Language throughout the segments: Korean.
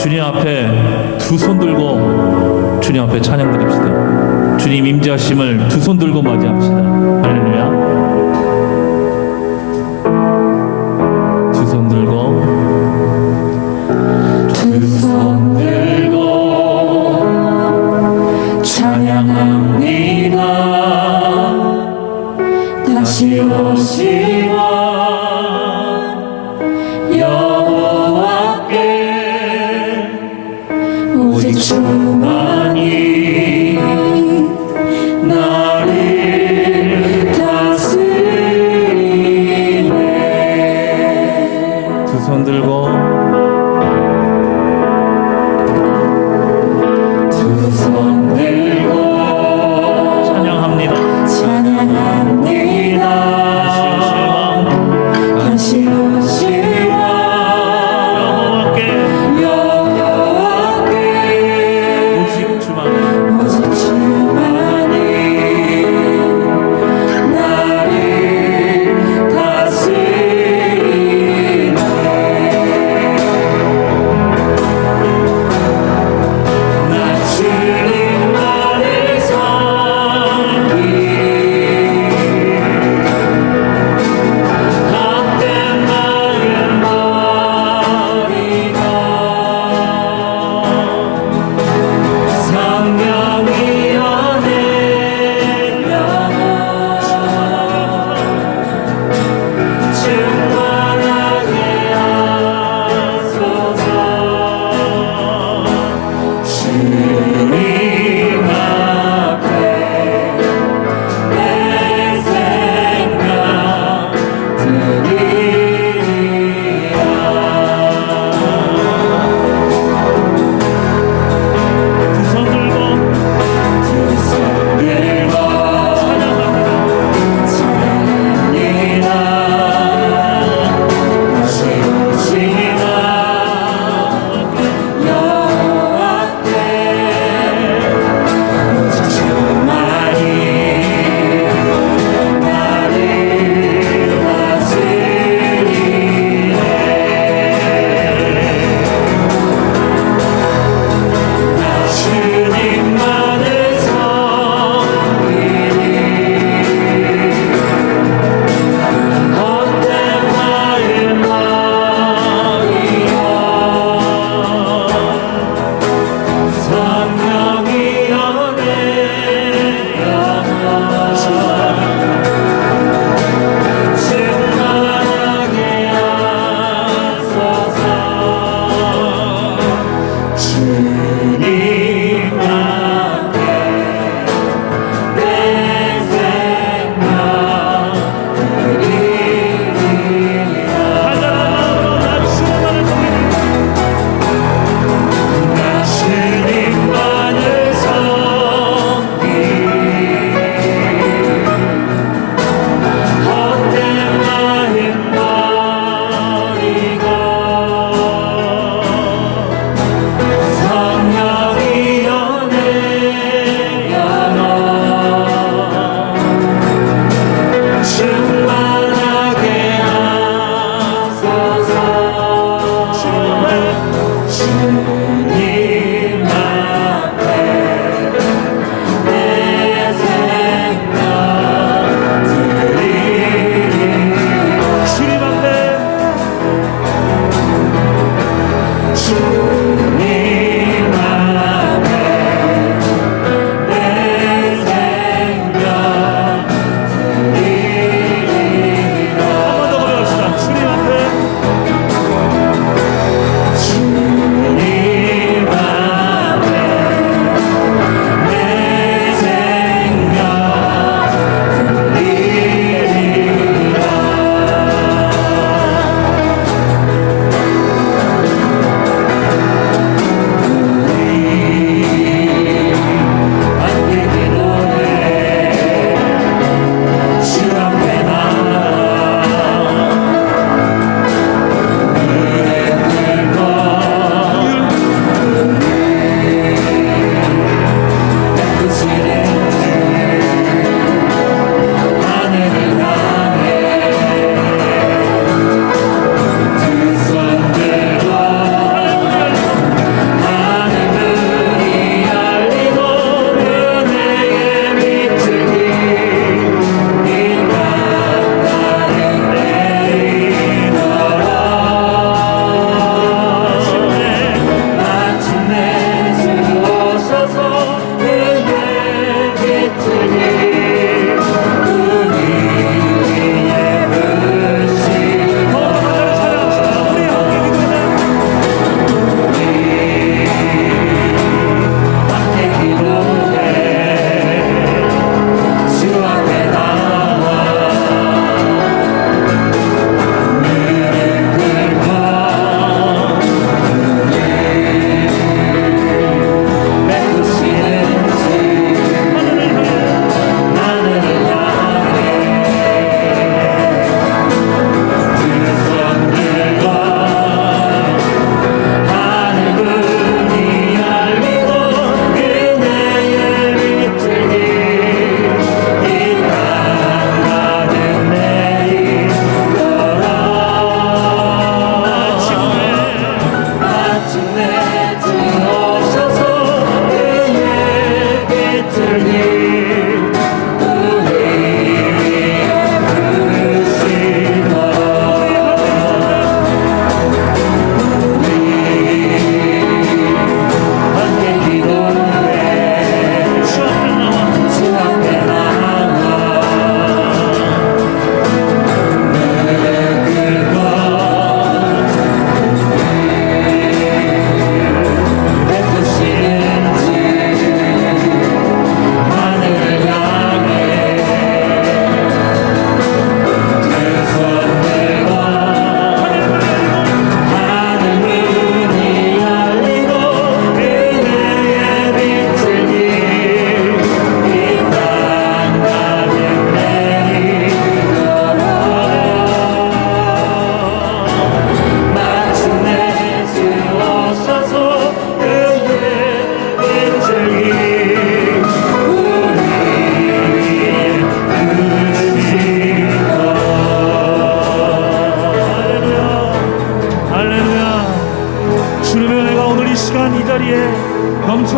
주님 앞에 두 손 들고 주님 앞에 찬양 드립시다. 주님 임재하심을 두 손 들고 맞이합시다. 할렐루야. 두 손 들고 찬양합니다. 다시 오시와 여호와께 오직 주만이 나를 다스리시네.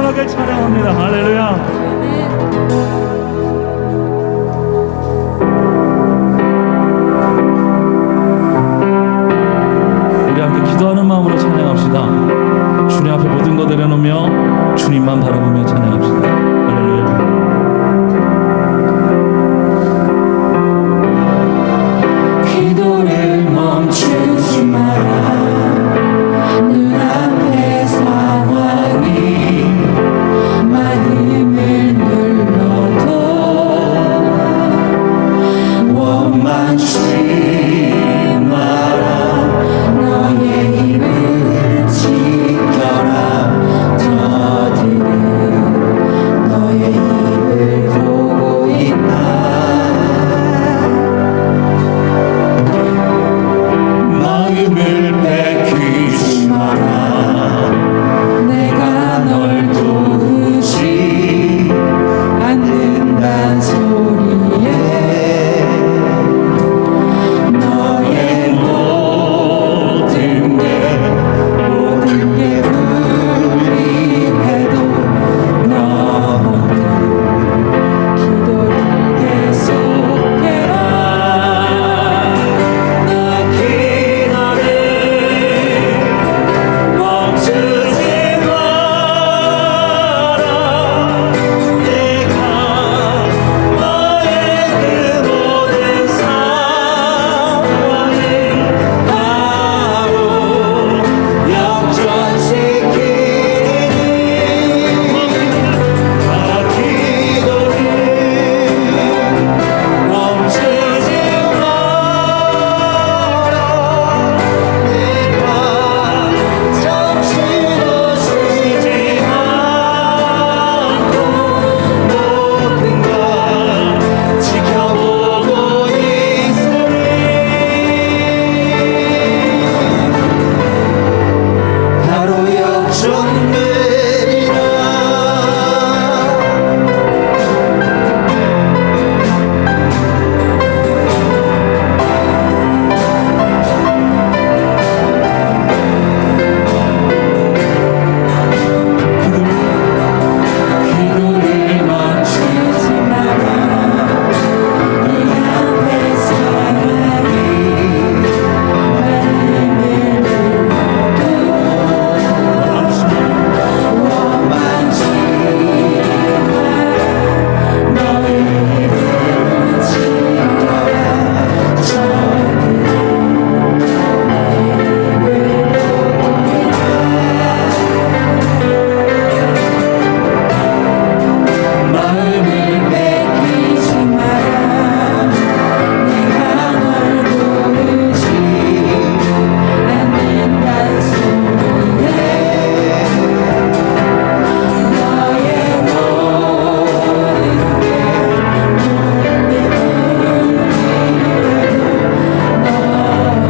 겸손하게 찬양합니다. 할렐루야. 우리 함께 기도하는 마음으로 찬양합시다. 주님 앞에 모든 것 내려놓으며 주님만 바라보며 찬양합시다. 할렐루야. 기도를 멈추지 마라. 눈앞의 상황이 마음을 눌러도 원망치 마라. 너의 힘을 지켜라. 저들은 너의 힘을 보고 있다. 마음을 베끼지 마라. 내가 널 도우지 않는단 소리에 너의 모든 게 불리해도 너는 기도를 계속해라. 너 기도를 멈추지 마라. 내가 너의 그 모든 상황을 바로 역전시키리니 나 기도를 멈추지 마라. 내가 잠시도 쉬지 않고 모든 걸 지켜보고 있으니 바로 역전되리라. 기도를 멈추지 마라. 눈앞의 상황이 마음을 눌러도 원망치 마라. 너의 힘을 지켜라. 저들은 너의 힘을 보고 있다. 마음을 베끼지 마라. 내가 널 도우지 않는단 소리에 너의 모든 게 불리해도 너는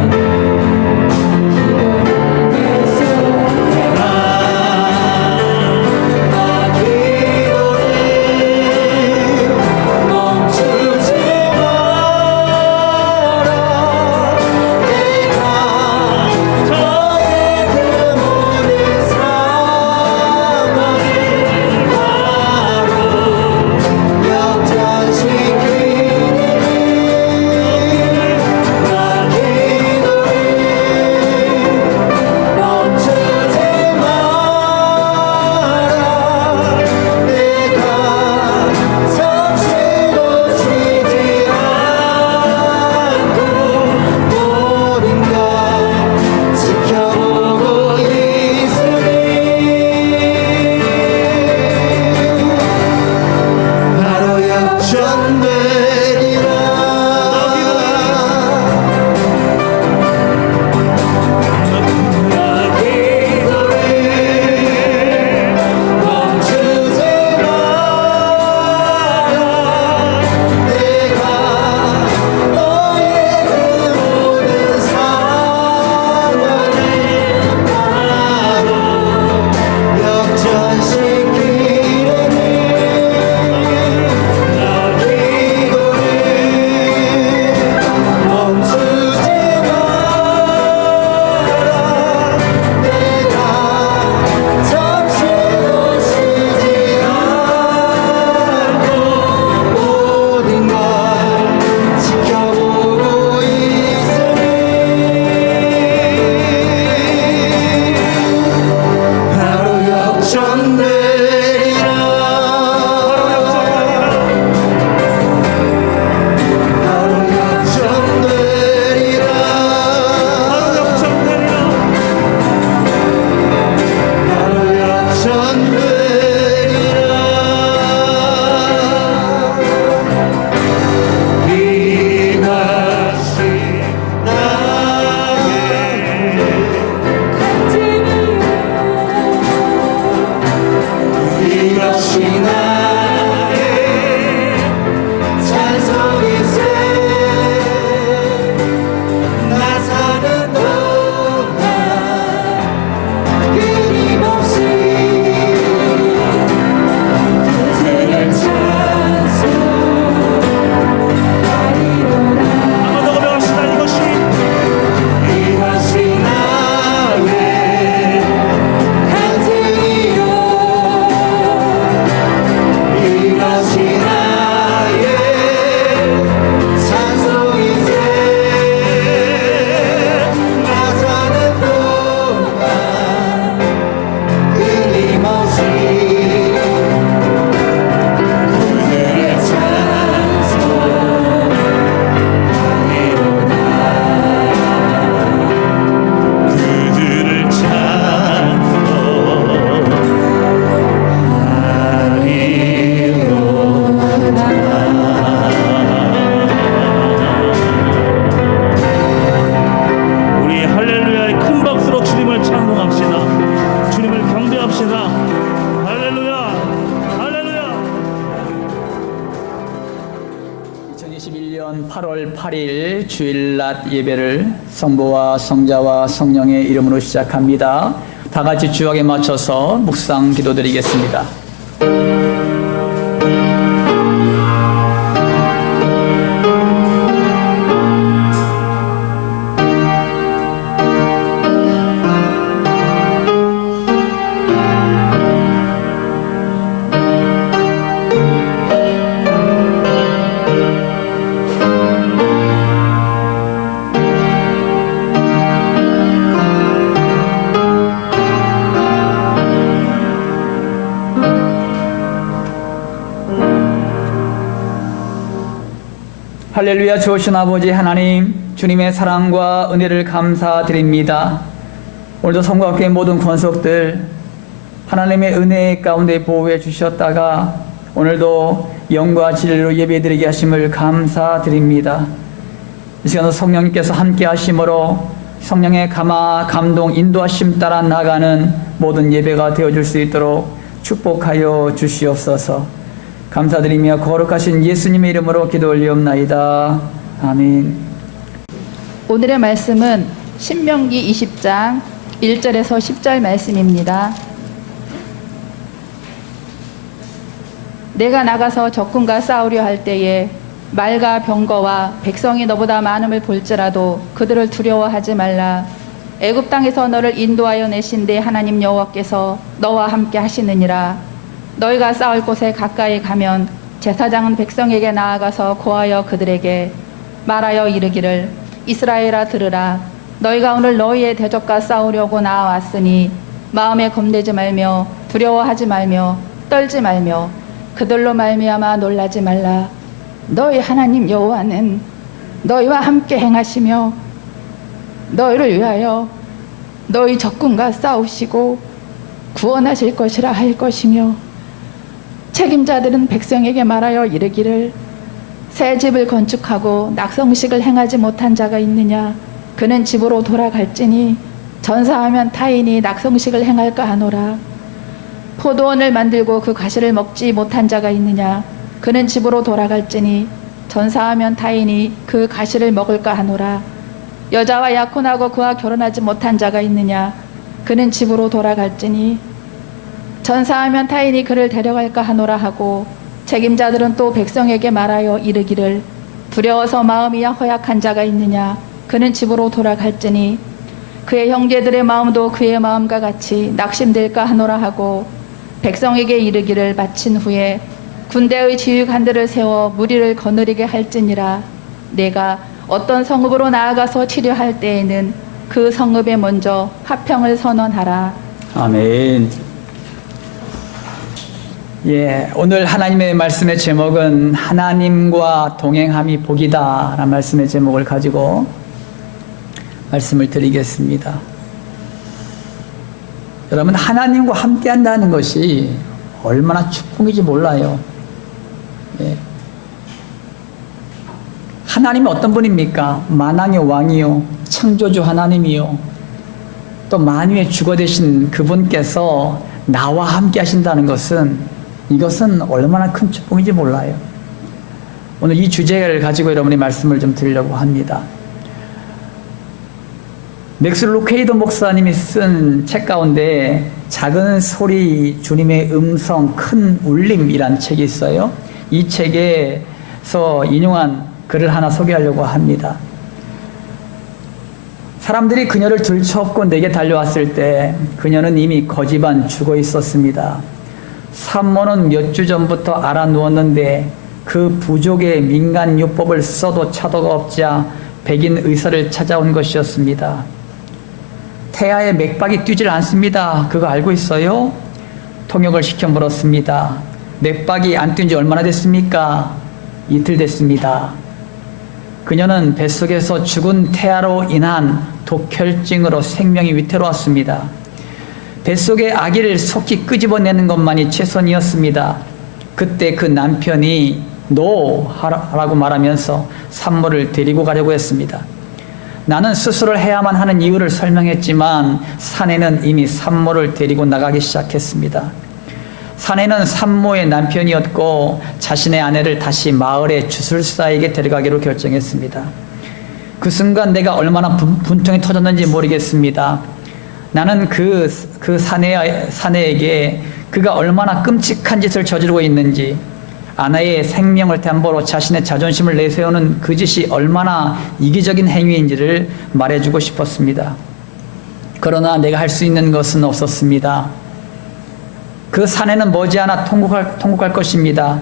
기도를 계속해라. 나 기도를 멈추지 마라. 내가 너의 그 모든 상황을 바로 역전시키리니 나 기도를 멈추지 마라. 내가 잠시도 쉬지 않고 모든 걸 지켜보고 있으니 바로 역전되리라. 나 기도를 멈추지 마라. 내가 너의 그 모든 상황을 바로 역전시키리니 나 기도를 2021년 8월 8일 주일 낮 예배를 성부와 성자와 성령의 이름으로 시작합니다. 다 같이 주역에 맞춰서 묵상 기도드리겠습니다. 할렐루야. 주오신 아버지 하나님, 주님의 사랑과 은혜를 감사드립니다. 오늘도 성곽교회 모든 권속들 하나님의 은혜 가운데 보호해 주셨다가 오늘도 영과 진리로 예배드리게 하심을 감사드립니다. 이 시간도 성령님께서 함께 하심으로 성령의 감동 인도하심 따라 나가는 모든 예배가 되어줄 수 있도록 축복하여 주시옵소서. 감사드리며 거룩하신 예수님의 이름으로 기도 올리옵나이다. 아멘. 오늘의 말씀은 신명기 20장 1절에서 10절 말씀입니다. 내가 나가서 적군과 싸우려 할 때에 말과 병거와 백성이 너보다 많음을 볼지라도 그들을 두려워하지 말라. 애굽 땅에서 너를 인도하여 내신 내 하나님 여호와께서 너와 함께 하시느니라. 너희가 싸울 곳에 가까이 가면 제사장은 백성에게 나아가서 고하여 그들에게 말하여 이르기를 이스라엘아 들으라. 너희가 오늘 너희의 대적과 싸우려고 나아왔으니 마음에 겁내지 말며 두려워하지 말며 떨지 말며 그들로 말미암아 놀라지 말라. 너희 하나님 여호와는 너희와 함께 행하시며 너희를 위하여 너희 적군과 싸우시고 구원하실 것이라 할 것이며 책임자들은 백성에게 말하여 이르기를 새 집을 건축하고 낙성식을 행하지 못한 자가 있느냐. 그는 집으로 돌아갈지니 전사하면 타인이 낙성식을 행할까 하노라. 포도원을 만들고 그 과실을 먹지 못한 자가 있느냐. 그는 집으로 돌아갈지니 전사하면 타인이 그 과실을 먹을까 하노라. 여자와 약혼하고 그와 결혼하지 못한 자가 있느냐. 그는 집으로 돌아갈지니 전사하면 타인이 그를 데려갈까 하노라 하고 책임자들은 또 백성에게 말하여 이르기를 두려워서 마음이 허약한 자가 있느냐. 그는 집으로 돌아갈지니 그의 형제들의 마음도 그의 마음과 같이 낙심될까 하노라 하고 백성에게 이르기를 마친 후에 군대의 지휘관들을 세워 무리를 거느리게 할지니라. 내가 어떤 성읍으로 나아가서 치료할 때에는 그 성읍에 먼저 화평을 선언하라. 아멘. 오늘 하나님의 말씀의 제목은 하나님과 동행함이 복이다 라는 말씀의 제목을 가지고 말씀을 드리겠습니다. 여러분, 하나님과 함께 한다는 것이 얼마나 축복인지 몰라요. 하나님은 어떤 분입니까? 만왕의 왕이요, 창조주 하나님이요, 또 만유의 주가 되신 그분께서 나와 함께 하신다는 것은, 이것은 얼마나 큰 축복인지 몰라요. 오늘 이 주제를 가지고 여러분의 말씀을 좀 드리려고 합니다. 맥스 루케이도 목사님이 쓴 책 가운데 작은 소리 주님의 음성 큰 울림이란 책이 있어요. 이 책에서 인용한 글을 하나 소개하려고 합니다. 사람들이 그녀를 들쳐업고 내게 달려왔을 때 그녀는 이미 거지반 죽어 있었습니다. 산모는 몇 주 전부터 알아 누웠는데 그 부족의 민간요법을 써도 차도가 없자 백인 의사를 찾아온 것이었습니다. 태아의 맥박이 뛰질 않습니다. 그거 알고 있어요? 통역을 시켜 물었습니다. 맥박이 안 뛴 지 얼마나 됐습니까? 이틀 됐습니다. 그녀는 뱃속에서 죽은 태아로 인한 독혈증으로 생명이 위태로웠습니다. 뱃속의 아기를 속히 끄집어내는 것만이 최선이었습니다. 그때 그 남편이 노 하라고 말하면서 산모를 데리고 가려고 했습니다. 나는 수술을 해야만 하는 이유를 설명했지만 사내는 이미 산모를 데리고 나가기 시작했습니다. 사내는 산모의 남편이었고 자신의 아내를 다시 마을의 주술사에게 데려가기로 결정했습니다. 그 순간 내가 얼마나 분통이 터졌는지 모르겠습니다. 나는 그 사내에게 그가 얼마나 끔찍한 짓을 저지르고 있는지, 아내의 생명을 담보로 자신의 자존심을 내세우는 그 짓이 얼마나 이기적인 행위인지를 말해주고 싶었습니다. 그러나 내가 할 수 있는 것은 없었습니다. 그 사내는 머지않아 통곡할 것입니다.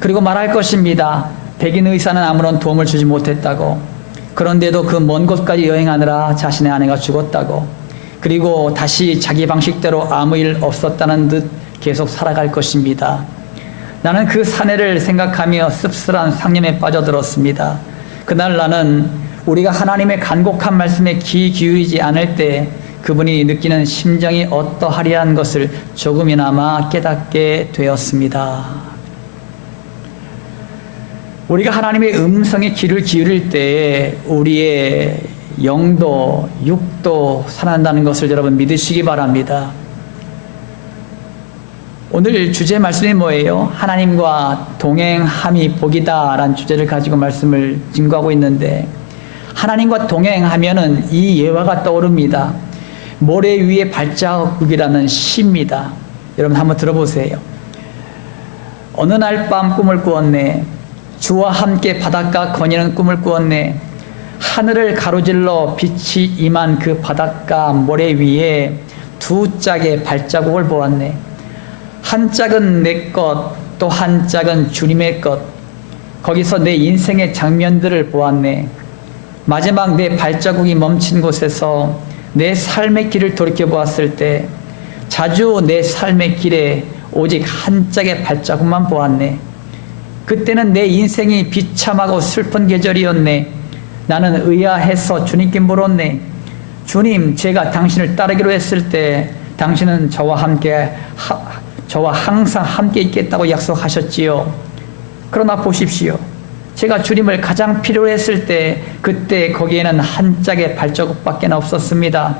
그리고 말할 것입니다. 백인 의사는 아무런 도움을 주지 못했다고. 그런데도 그 먼 곳까지 여행하느라 자신의 아내가 죽었다고. 그리고 다시 자기 방식대로 아무 일 없었다는 듯 계속 살아갈 것입니다. 나는 그 사내를 생각하며 씁쓸한 상념에 빠져들었습니다. 그날 나는 우리가 하나님의 간곡한 말씀에 귀 기울이지 않을 때 그분이 느끼는 심정이 어떠하리한 것을 조금이나마 깨닫게 되었습니다. 우리가 하나님의 음성에 귀를 기울일 때 우리의 영도, 육도 살아난다는 것을 여러분 믿으시기 바랍니다. 오늘 주제 말씀이 뭐예요? 하나님과 동행함이 복이다 라는 주제를 가지고 말씀을 증거하고 있는데, 하나님과 동행하면은 이 예화가 떠오릅니다. 모래 위에 발자국이라는 시입니다. 여러분 한번 들어보세요. 어느 날 밤 꿈을 꾸었네. 주와 함께 바닷가 거니는 꿈을 꾸었네. 하늘을 가로질러 빛이 임한 그 바닷가 모래 위에 두 짝의 발자국을 보았네. 한 짝은 내 것, 또 한 짝은 주님의 것. 거기서 내 인생의 장면들을 보았네. 마지막 내 발자국이 멈춘 곳에서 내 삶의 길을 돌이켜보았을 때 자주 내 삶의 길에 오직 한 짝의 발자국만 보았네. 그때는 내 인생이 비참하고 슬픈 계절이었네. 나는 의아해서 주님께 물었네. 주님, 제가 당신을 따르기로 했을 때 당신은 저와 항상 함께 있겠다고 약속하셨지요. 그러나 보십시오. 제가 주님을 가장 필요로 했을 때 그때 거기에는 한 짝의 발자국밖에 없었습니다.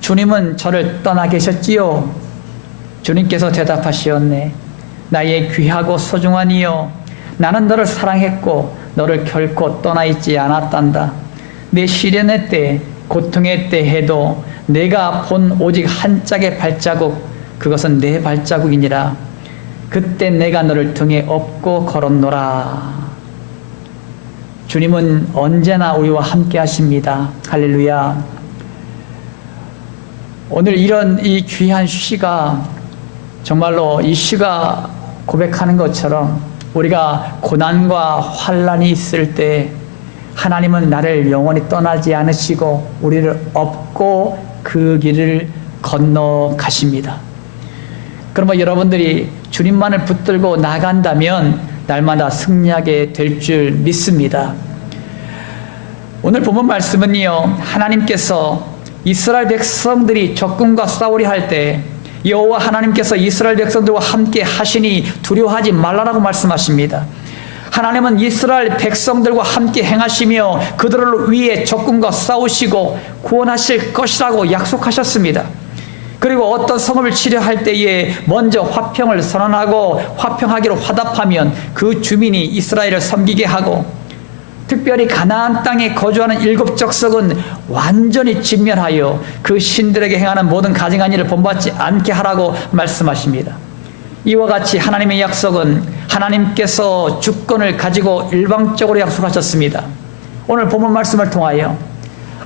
주님은 저를 떠나 계셨지요. 주님께서 대답하시었네. 나의 귀하고 소중한 이여, 나는 너를 사랑했고 너를 결코 떠나 있지 않았단다. 내 시련의 때, 고통의 때에도 내가 본 오직 한 짝의 발자국, 그것은 내 발자국이니라. 그때 내가 너를 등에 업고 걸었노라. 주님은 언제나 우리와 함께 하십니다. 할렐루야. 오늘 이 귀한 시가 정말로 이 시가 고백하는 것처럼 우리가 고난과 환난이 있을 때 하나님은 나를 영원히 떠나지 않으시고 우리를 업고 그 길을 건너가십니다. 그러면 여러분들이 주님만을 붙들고 나간다면 날마다 승리하게 될 줄 믿습니다. 오늘 본문 말씀은요, 하나님께서 이스라엘 백성들이 적군과 싸우려 할 때 여호와 하나님께서 이스라엘 백성들과 함께 하시니 두려워하지 말라라고 말씀하십니다. 하나님은 이스라엘 백성들과 함께 행하시며 그들을 위해 적군과 싸우시고 구원하실 것이라고 약속하셨습니다. 그리고 어떤 성읍을 치려할 때에 먼저 화평을 선언하고 화평하기로 화답하면 그 주민이 이스라엘을 섬기게 하고, 특별히 가나안 땅에 거주하는 7 족속은 완전히 진멸하여 그 신들에게 행하는 모든 가증한 일을 본받지 않게 하라고 말씀하십니다. 이와 같이 하나님의 약속은 하나님께서 주권을 가지고 일방적으로 약속하셨습니다. 오늘 본문 말씀을 통하여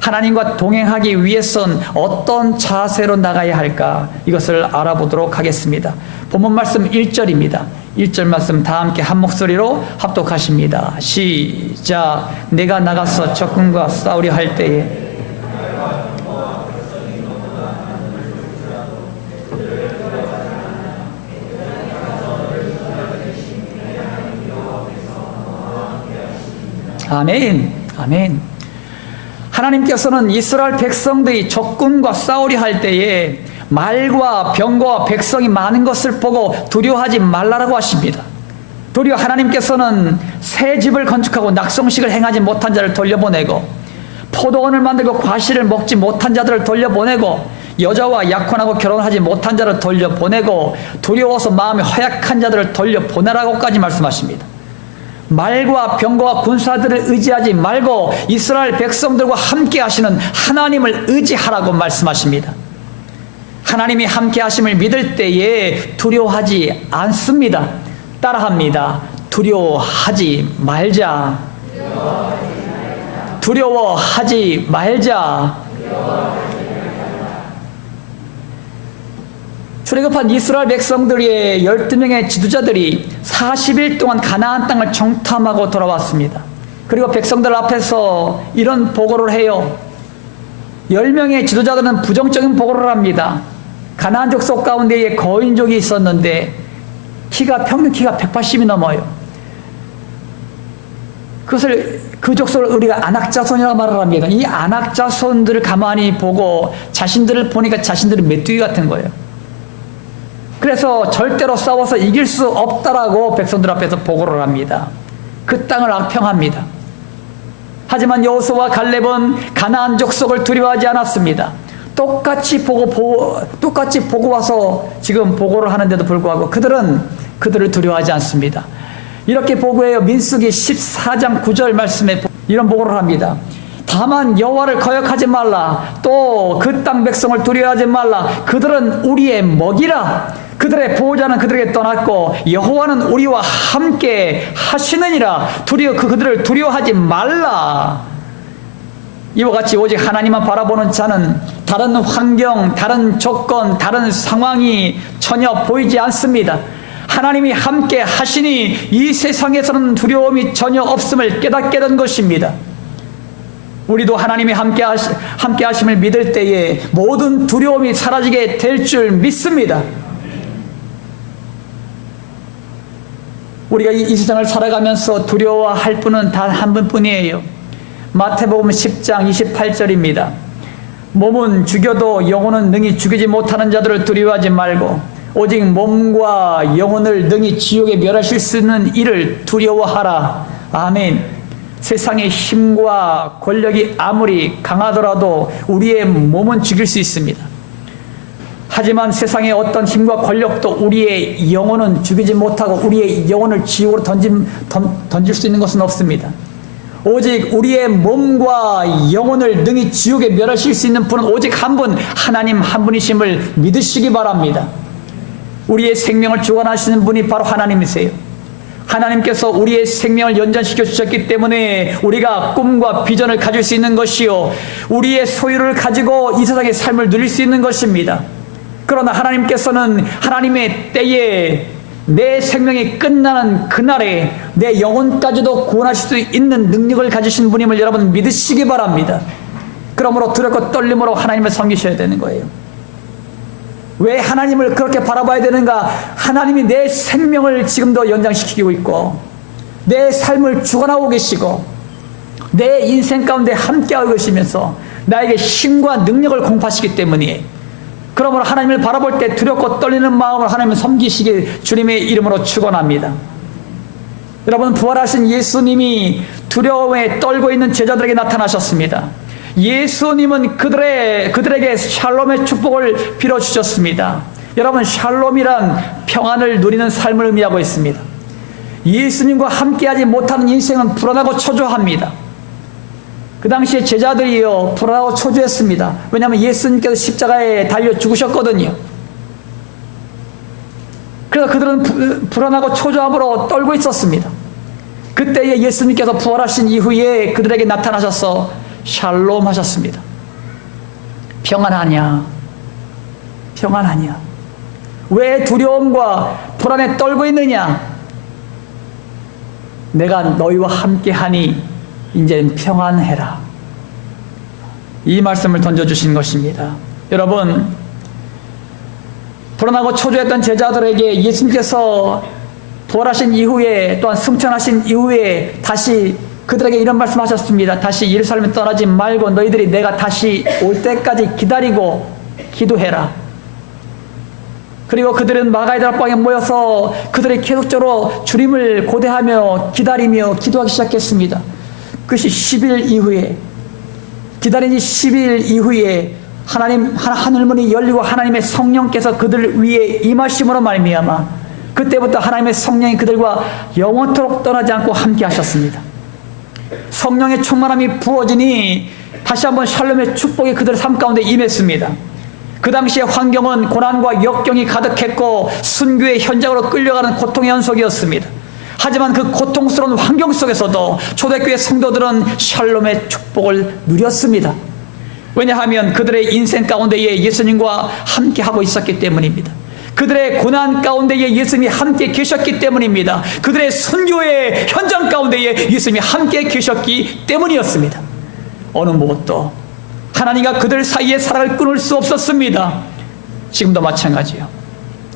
하나님과 동행하기 위해선 어떤 자세로 나가야 할까, 이것을 알아보도록 하겠습니다. 본문 말씀 1절입니다. 1절 말씀 다 함께 한 목소리로 합독하십니다. 시작. 내가 나가서 적군과 싸우려 할 때에 아멘. 아멘. 하나님께서는 이스라엘 백성들이 적군과 싸우려 할 때에 말과 병거와 백성이 많은 것을 보고 두려워하지 말라라고 하십니다. 도리어 하나님께서는 새 집을 건축하고 낙성식을 행하지 못한 자를 돌려보내고 포도원을 만들고 과실을 먹지 못한 자들을 돌려보내고 여자와 약혼하고 결혼하지 못한 자를 돌려보내고 두려워서 마음이 허약한 자들을 돌려보내라고까지 말씀하십니다. 말과 병거와 군사들을 의지하지 말고 이스라엘 백성들과 함께 하시는 하나님을 의지하라고 말씀하십니다. 하나님이 함께 하심을 믿을 때에 두려워하지 않습니다. 따라합니다. 두려워하지 말자. 두려워하지 말자. 출애굽한 이스라엘 백성들의 12명의 지도자들이 40일 동안 가나안 땅을 정탐하고 돌아왔습니다. 그리고 백성들 앞에서 이런 보고를 해요. 10명의 지도자들은 부정적인 보고를 합니다. 가나안 족속 가운데에 거인족이 있었는데 평균 키가 180이 넘어요. 그 족속을 우리가 안악자손이라고 말을 합니다. 이 안악자손들을 가만히 보고 자신들을 보니까 자신들이 메뚜기 같은 거예요. 그래서 절대로 싸워서 이길 수 없다라고 백성들 앞에서 보고를 합니다. 그 땅을 악평합니다. 하지만 여호수아와 갈렙은 가나안 족속을 두려워하지 않았습니다. 똑같이 보고 와서 지금 보고를 하는데도 불구하고 그들을 두려워하지 않습니다. 이렇게 보고해요. 민수기 14장 9절 말씀에 이런 보고를 합니다. 다만 여호와를 거역하지 말라. 또 그 땅 백성을 두려워하지 말라. 그들은 우리의 먹이라. 그들의 보호자는 그들에게 떠났고 여호와는 우리와 함께 하시느니라. 그들을 두려워하지 말라. 이와 같이 오직 하나님만 바라보는 자는 다른 환경, 다른 조건, 다른 상황이 전혀 보이지 않습니다. 하나님이 함께 하시니 이 세상에서는 두려움이 전혀 없음을 깨닫게 된 것입니다. 우리도 하나님이 함께 하심을 믿을 때에 모든 두려움이 사라지게 될 줄 믿습니다. 우리가 이 세상을 살아가면서 두려워할 분은 단 한 분뿐이에요. 마태복음 10장 28절입니다. 몸은 죽여도 영혼은 능히 죽이지 못하는 자들을 두려워하지 말고 오직 몸과 영혼을 능히 지옥에 멸하실 수 있는 이를 두려워하라. 아멘. 세상의 힘과 권력이 아무리 강하더라도 우리의 몸은 죽일 수 있습니다. 하지만 세상의 어떤 힘과 권력도 우리의 영혼은 죽이지 못하고 우리의 영혼을 지옥으로 던질 수 있는 것은 없습니다. 오직 우리의 몸과 영혼을 능히 지옥에 멸하실 수 있는 분은 오직 한 분, 하나님 한 분이심을 믿으시기 바랍니다. 우리의 생명을 주관하시는 분이 바로 하나님이세요. 하나님께서 우리의 생명을 연장시켜 주셨기 때문에 우리가 꿈과 비전을 가질 수 있는 것이요, 우리의 소유를 가지고 이 세상의 삶을 누릴 수 있는 것입니다. 그러나 하나님께서는 하나님의 때에 내 생명이 끝나는 그날에 내 영혼까지도 구원하실 수 있는 능력을 가지신 분임을 여러분 믿으시기 바랍니다. 그러므로 두렵고 떨림으로 하나님을 섬기셔야 되는 거예요. 왜 하나님을 그렇게 바라봐야 되는가? 하나님이 내 생명을 지금도 연장시키고 있고 내 삶을 주관하고 계시고 내 인생 가운데 함께하고 계시면서 나에게 힘과 능력을 공급하시기 때문이에요. 그러므로 하나님을 바라볼 때 두렵고 떨리는 마음으로 하나님을 섬기시길 주님의 이름으로 축원합니다. 여러분, 부활하신 예수님이 두려움에 떨고 있는 제자들에게 나타나셨습니다. 예수님은 그들에게 샬롬의 축복을 빌어주셨습니다. 여러분, 샬롬이란 평안을 누리는 삶을 의미하고 있습니다. 예수님과 함께하지 못하는 인생은 불안하고 초조합니다. 그 당시에 제자들이요, 불안하고 초조했습니다. 왜냐하면 예수님께서 십자가에 달려 죽으셨거든요. 그래서 그들은 불안하고 초조함으로 떨고 있었습니다. 그때에 예수님께서 부활하신 이후에 그들에게 나타나셔서 샬롬 하셨습니다. 평안하냐? 평안하냐? 왜 두려움과 불안에 떨고 있느냐? 내가 너희와 함께하니 이제는 평안해라. 이 말씀을 던져주신 것입니다. 여러분, 불안하고 초조했던 제자들에게 예수님께서 부활하신 이후에 또한 승천하신 이후에 다시 그들에게 이런 말씀하셨습니다. 다시 예루살렘에 떠나지 말고 너희들이 내가 다시 올 때까지 기다리고 기도해라. 그리고 그들은 마가다락방에 모여서 그들이 계속적으로 주님을 고대하며 기다리며 기도하기 시작했습니다. 그것이 10일 이후에, 기다린 지 10일 이후에 하늘문이 열리고 하나님의 성령께서 그들 위에 임하심으로 말미암아 그때부터 하나님의 성령이 그들과 영원토록 떠나지 않고 함께 하셨습니다. 성령의 충만함이 부어지니 다시 한번 샬롬의 축복이 그들의 삶 가운데 임했습니다. 그 당시의 환경은 고난과 역경이 가득했고 순교의 현장으로 끌려가는 고통의 연속이었습니다. 하지만 그 고통스러운 환경 속에서도 초대교회 성도들은 샬롬의 축복을 누렸습니다. 왜냐하면 그들의 인생 가운데에 예수님과 함께 하고 있었기 때문입니다. 그들의 고난 가운데에 예수님이 함께 계셨기 때문입니다. 그들의 순교의 현장 가운데에 예수님이 함께 계셨기 때문이었습니다. 어느 무엇도 하나님과 그들 사이의 사랑을 끊을 수 없었습니다. 지금도 마찬가지요.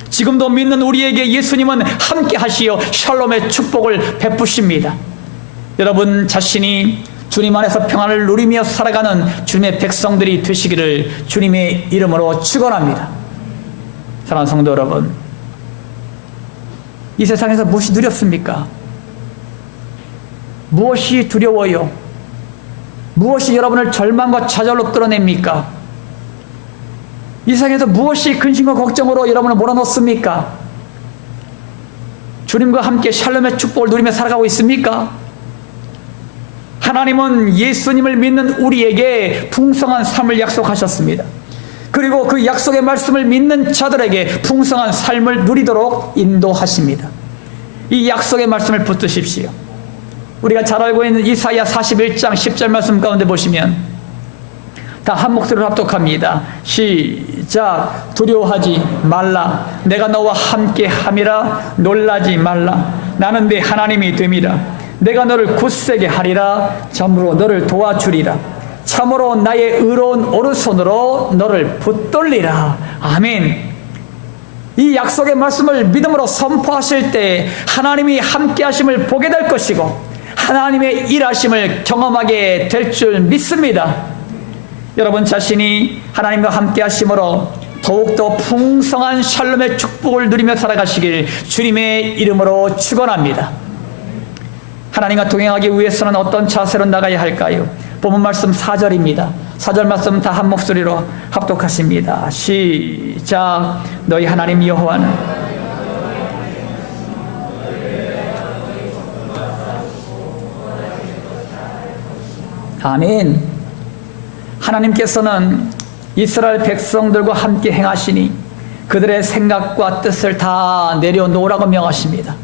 지금도 믿는 우리에게 예수님은 함께 하시어 샬롬의 축복을 베푸십니다. 여러분 자신이 주님 안에서 평안을 누리며 살아가는 주님의 백성들이 되시기를 주님의 이름으로 축원합니다. 사랑하는 성도 여러분, 이 세상에서 무엇이 두렵습니까? 무엇이 두려워요? 무엇이 여러분을 절망과 좌절로 끌어냅니까? 이 세상에서 무엇이 근심과 걱정으로 여러분을 몰아넣습니까? 주님과 함께 샬롬의 축복을 누리며 살아가고 있습니까? 하나님은 예수님을 믿는 우리에게 풍성한 삶을 약속하셨습니다. 그리고 그 약속의 말씀을 믿는 자들에게 풍성한 삶을 누리도록 인도하십니다. 이 약속의 말씀을 붙드십시오. 우리가 잘 알고 있는 이사야 41장 10절 말씀 가운데 보시면 다 한 목소리로 합독합니다. 시작. 두려워하지 말라. 내가 너와 함께 함이라. 놀라지 말라. 나는 네 하나님이 됨이라. 내가 너를 굳세게 하리라. 참으로 너를 도와주리라. 참으로 나의 의로운 오른손으로 너를 붙들리라. 아멘. 이 약속의 말씀을 믿음으로 선포하실 때 하나님이 함께 하심을 보게 될 것이고 하나님의 일하심을 경험하게 될 줄 믿습니다. 여러분 자신이 하나님과 함께 하심으로 더욱더 풍성한 샬롬의 축복을 누리며 살아가시길 주님의 이름으로 축원합니다. 하나님과 동행하기 위해서는 어떤 자세로 나가야 할까요? 본문 말씀 4절입니다. 4절 말씀 다 한 목소리로 합독하십니다. 시작. 너희 하나님 여호와는 아멘. 하나님께서는 이스라엘 백성들과 함께 행하시니 그들의 생각과 뜻을 다 내려놓으라고 명하십니다.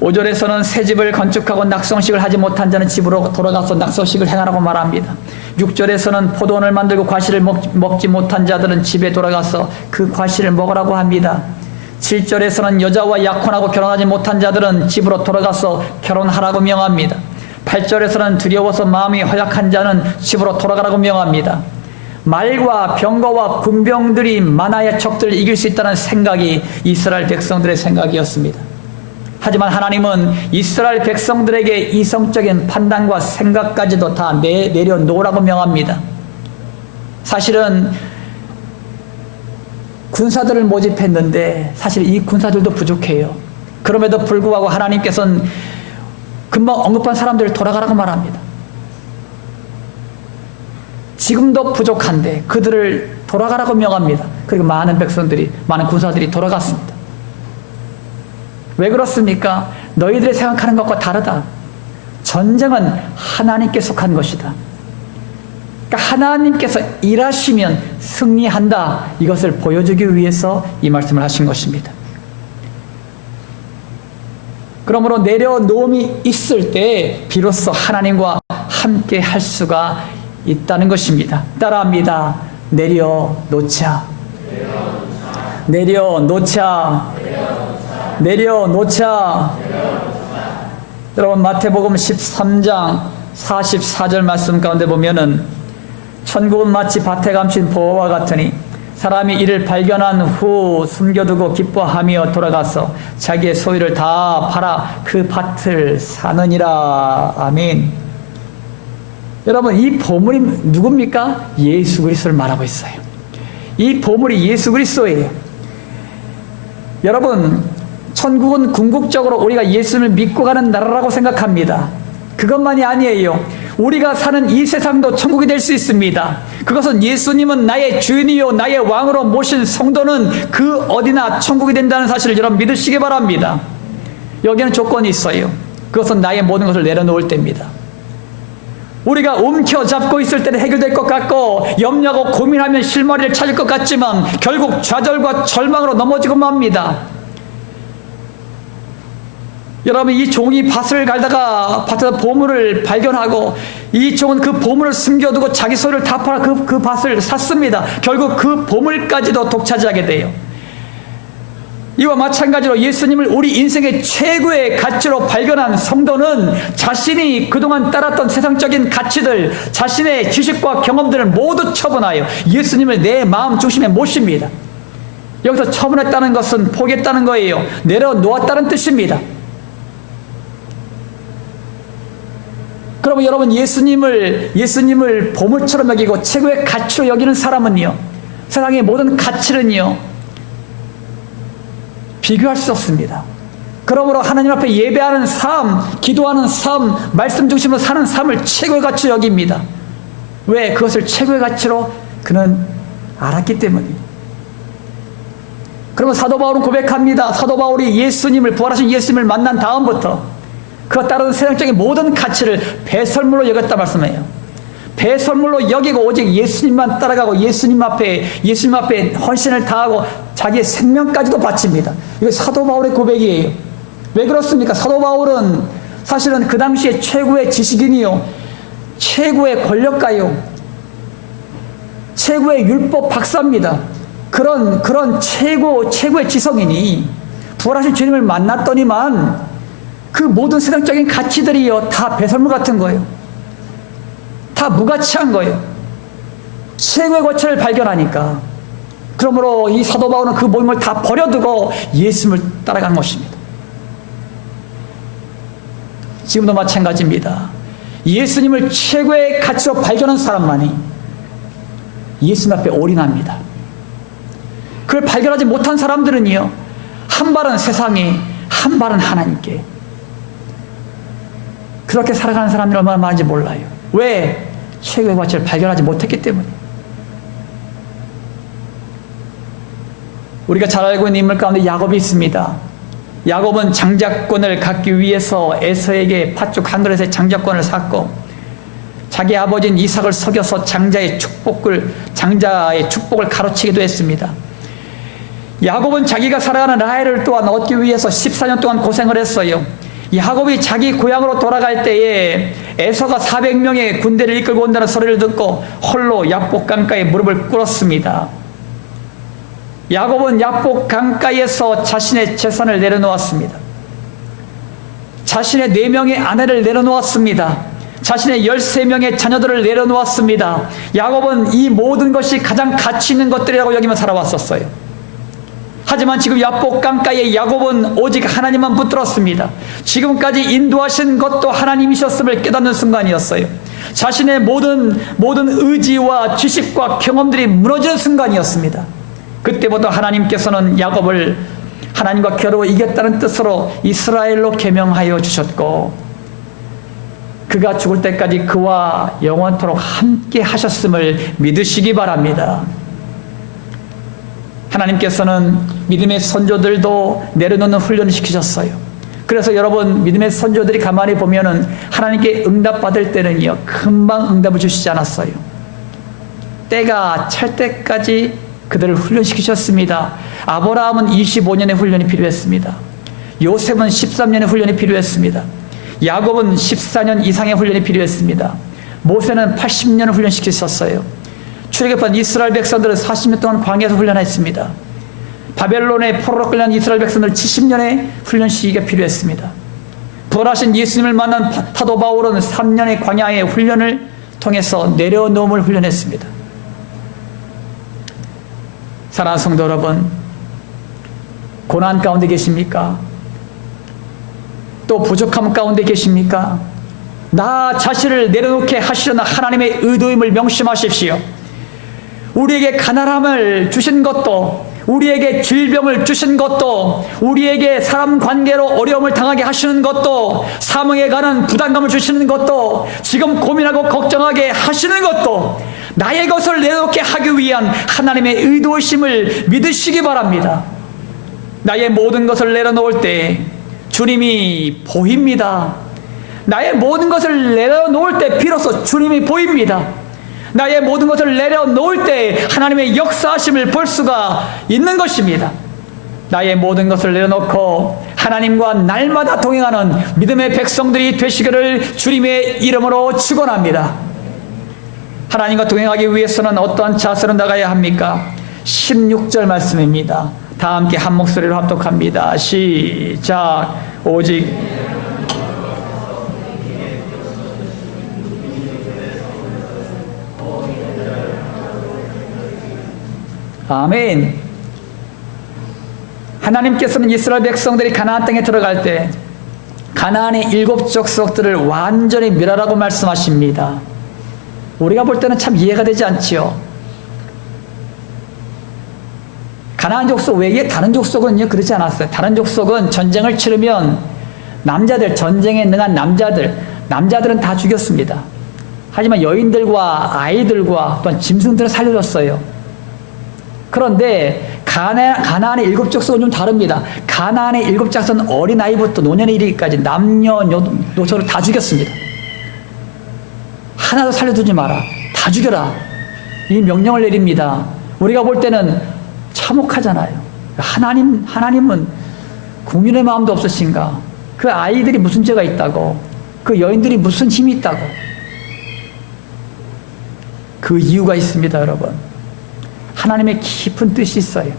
5절에서는 새 집을 건축하고 낙성식을 하지 못한 자는 집으로 돌아가서 낙성식을 행하라고 말합니다. 6절에서는 포도원을 만들고 과실을 먹지 못한 자들은 집에 돌아가서 그 과실을 먹으라고 합니다. 7절에서는 여자와 약혼하고 결혼하지 못한 자들은 집으로 돌아가서 결혼하라고 명합니다. 8절에서는 두려워서 마음이 허약한 자는 집으로 돌아가라고 명합니다. 말과 병거와 군병들이 만화의 적들을 이길 수 있다는 생각이 이스라엘 백성들의 생각이었습니다. 하지만 하나님은 이스라엘 백성들에게 이성적인 판단과 생각까지도 다 내려놓으라고 명합니다. 사실은 군사들을 모집했는데 사실 이 군사들도 부족해요. 그럼에도 불구하고 하나님께서는 금방 언급한 사람들을 돌아가라고 말합니다. 지금도 부족한데 그들을 돌아가라고 명합니다. 그리고 많은 백성들이, 많은 군사들이 돌아갔습니다. 왜 그렇습니까? 너희들이 생각하는 것과 다르다. 전쟁은 하나님께 속한 것이다. 그러니까 하나님께서 일하시면 승리한다. 이것을 보여주기 위해서 이 말씀을 하신 것입니다. 그러므로 내려놓음이 있을 때 비로소 하나님과 함께 할 수가 있다는 것입니다. 따라합니다. 내려놓자. 내려놓자. 내려놓자. 여러분 마태복음 13장 44절 말씀 가운데 보면은 천국은 마치 밭에 감춘 보화와 같으니 사람이 이를 발견한 후 숨겨두고 기뻐하며 돌아가서 자기의 소유를 다 팔아 그 밭을 사느니라. 아멘. 여러분 이 보물이 누굽니까? 예수 그리스도를 말하고 있어요. 이 보물이 예수 그리스도예요. 여러분 천국은 궁극적으로 우리가 예수를 믿고 가는 나라라고 생각합니다. 그것만이 아니에요. 우리가 사는 이 세상도 천국이 될 수 있습니다. 그것은 예수님은 나의 주인이요 나의 왕으로 모신 성도는 그 어디나 천국이 된다는 사실을 여러분 믿으시기 바랍니다. 여기는 조건이 있어요. 그것은 나의 모든 것을 내려놓을 때입니다. 우리가 움켜잡고 있을 때는 해결될 것 같고 염려하고 고민하면 실마리를 찾을 것 같지만 결국 좌절과 절망으로 넘어지고 맙니다. 여러분, 이 종이 밭을 갈다가 밭에서 보물을 발견하고 이 종은 그 보물을 숨겨두고 자기 소유를 다 팔아 그 밭을 샀습니다. 결국 그 보물까지도 독차지하게 돼요. 이와 마찬가지로 예수님을 우리 인생의 최고의 가치로 발견한 성도는 자신이 그동안 따랐던 세상적인 가치들, 자신의 지식과 경험들을 모두 처분하여 예수님을 내 마음 중심에 모십니다. 여기서 처분했다는 것은 포기했다는 거예요. 내려놓았다는 뜻입니다. 그러면 여러분, 예수님을 보물처럼 여기고 최고의 가치로 여기는 사람은요, 세상의 모든 가치는요 비교할 수 없습니다. 그러므로 하나님 앞에 예배하는 삶, 기도하는 삶, 말씀 중심으로 사는 삶을 최고의 가치로 여깁니다. 왜? 그것을 최고의 가치로 그는 알았기 때문입니다. 그러면 사도 바울은 고백합니다. 사도 바울이 예수님을, 부활하신 예수님을 만난 다음부터 그와 따르는 세상적인 모든 가치를 배설물로 여겼다 말씀해요. 배설물로 여기고 오직 예수님만 따라가고 예수님 앞에 헌신을 다하고 자기의 생명까지도 바칩니다. 이거 사도 바울의 고백이에요. 왜 그렇습니까? 사도 바울은 사실은 그 당시에 최고의 지식인이요, 최고의 권력가요, 최고의 율법 박사입니다. 그런 최고의 지성인이 부활하신 주님을 만났더니만 그 모든 세상적인 가치들이요 다 배설물 같은 거예요. 다 무가치한 거예요. 최고의 가치를 발견하니까. 그러므로 이 사도 바울은 그 모든 걸 다 버려두고 예수님을 따라간 것입니다. 지금도 마찬가지입니다. 예수님을 최고의 가치로 발견한 사람만이 예수님 앞에 올인합니다. 그걸 발견하지 못한 사람들은요, 한 발은 세상에, 한 발은 하나님께. 그렇게 살아가는 사람들이 얼마나 많은지 몰라요. 왜? 최고의 가치를 발견하지 못했기 때문에. 우리가 잘 알고 있는 인물 가운데 야곱이 있습니다. 야곱은 장자권을 갖기 위해서 에서에게 팥죽 한 그릇의 장자권을 샀고 자기 아버지인 이삭을 속여서 장자의 축복을 가로채기도 했습니다. 야곱은 자기가 살아가는 라헬을 또한 얻기 위해서 14년 동안 고생을 했어요. 야곱이 자기 고향으로 돌아갈 때에 에서가 400명의 군대를 이끌고 온다는 소리를 듣고 홀로 야복 강가에 무릎을 꿇었습니다. 야곱은 야복 강가에서 자신의 재산을 내려놓았습니다. 자신의 4명의 아내를 내려놓았습니다. 자신의 13명의 자녀들을 내려놓았습니다. 야곱은 이 모든 것이 가장 가치 있는 것들이라고 여기며 살아왔었어요. 하지만 지금 야복 강가에 야곱은 오직 하나님만 붙들었습니다. 지금까지 인도하신 것도 하나님이셨음을 깨닫는 순간이었어요. 자신의 모든 의지와 지식과 경험들이 무너지는 순간이었습니다. 그때부터 하나님께서는 야곱을 하나님과 겨루어 이겼다는 뜻으로 이스라엘로 계명하여 주셨고 그가 죽을 때까지 그와 영원토록 함께 하셨음을 믿으시기 바랍니다. 하나님께서는 믿음의 선조들도 내려놓는 훈련을 시키셨어요. 그래서 여러분, 믿음의 선조들이 가만히 보면은 하나님께 응답받을 때는요 금방 응답을 주시지 않았어요. 때가 찰 때까지 그들을 훈련시키셨습니다. 아브라함은 25년의 훈련이 필요했습니다. 요셉은 13년의 훈련이 필요했습니다. 야곱은 14년 이상의 훈련이 필요했습니다. 모세는 80년을 훈련시키셨어요. 출애굽한 이스라엘 백성들은 40년 동안 광야에서 훈련했습니다. 바벨론의 포로로 끌려간 이스라엘 백성들은 70년의 훈련 시기가 필요했습니다. 부활하신 예수님을 만난 사도 바울은 3년의 광야의 훈련을 통해서 내려놓음을 훈련했습니다. 사랑하는 성도 여러분, 고난 가운데 계십니까? 또 부족함 가운데 계십니까? 나 자신을 내려놓게 하시려는 하나님의 의도임을 명심하십시오. 우리에게 가난함을 주신 것도, 우리에게 질병을 주신 것도, 우리에게 사람 관계로 어려움을 당하게 하시는 것도, 사명에 관한 부담감을 주시는 것도, 지금 고민하고 걱정하게 하시는 것도 나의 것을 내놓게 하기 위한 하나님의 의도심을 믿으시기 바랍니다. 나의 모든 것을 내려놓을 때 주님이 보입니다. 나의 모든 것을 내려놓을 때 비로소 주님이 보입니다. 나의 모든 것을 내려놓을 때 하나님의 역사하심을 볼 수가 있는 것입니다. 나의 모든 것을 내려놓고 하나님과 날마다 동행하는 믿음의 백성들이 되시기를 주님의 이름으로 축원합니다. 하나님과 동행하기 위해서는 어떠한 자세로 나가야 합니까? 16절 말씀입니다. 다 함께 한 목소리로 합독합니다. 시작. 오직 아멘. 하나님께서는 이스라엘 백성들이 가나안 땅에 들어갈 때 가나안의 7 족속들을 완전히 멸하라고 말씀하십니다. 우리가 볼 때는 참 이해가 되지 않지요. 가나안 족속 외에 다른 족속은요 그러지 않았어요. 다른 족속은 전쟁을 치르면 남자들, 전쟁에 능한 남자들은 다 죽였습니다. 하지만 여인들과 아이들과 또한 짐승들을 살려줬어요. 그런데 가나안의 7 족속은 좀 다릅니다. 가나안의 7 족속은 어린아이부터 노년에 이르기까지 남녀노소를 다 죽였습니다. 하나도 살려두지 마라. 다 죽여라. 이 명령을 내립니다. 우리가 볼 때는 참혹하잖아요. 하나님은 국민의 마음도 없으신가? 그 아이들이 무슨 죄가 있다고? 그 여인들이 무슨 힘이 있다고? 그 이유가 있습니다, 여러분. 하나님의 깊은 뜻이 있어요.